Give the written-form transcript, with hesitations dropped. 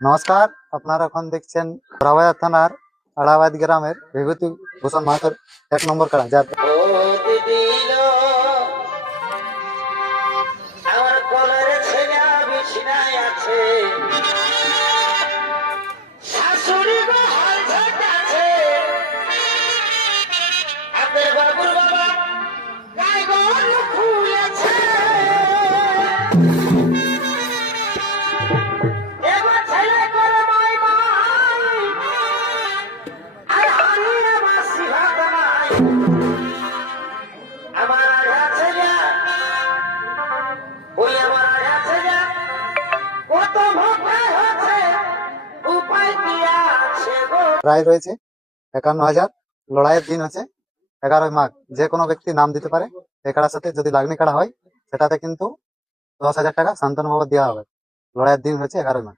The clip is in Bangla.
নমস্কার, আপনারা এখন দেখছেন রাওয়ায়া থানার আড়াবাদ গ্রামের বিভূতি ভূষণ মাহাতোর 1 নম্বর কাড়া, যার প্রায় রয়েছে 51,000। লড়াইয়ের দিন আছে 11ই মাঘ। যে কোনো ব্যক্তি নাম দিতে পারে। এই কাড়ার সাথে যদি লাগনি কাড়া হয় সেটাতে কিন্তু 10,000 টাকা সান্ত্বনা বাবদ দেওয়া হবে। লড়াইয়ের দিন হচ্ছে 11ই মাঘ।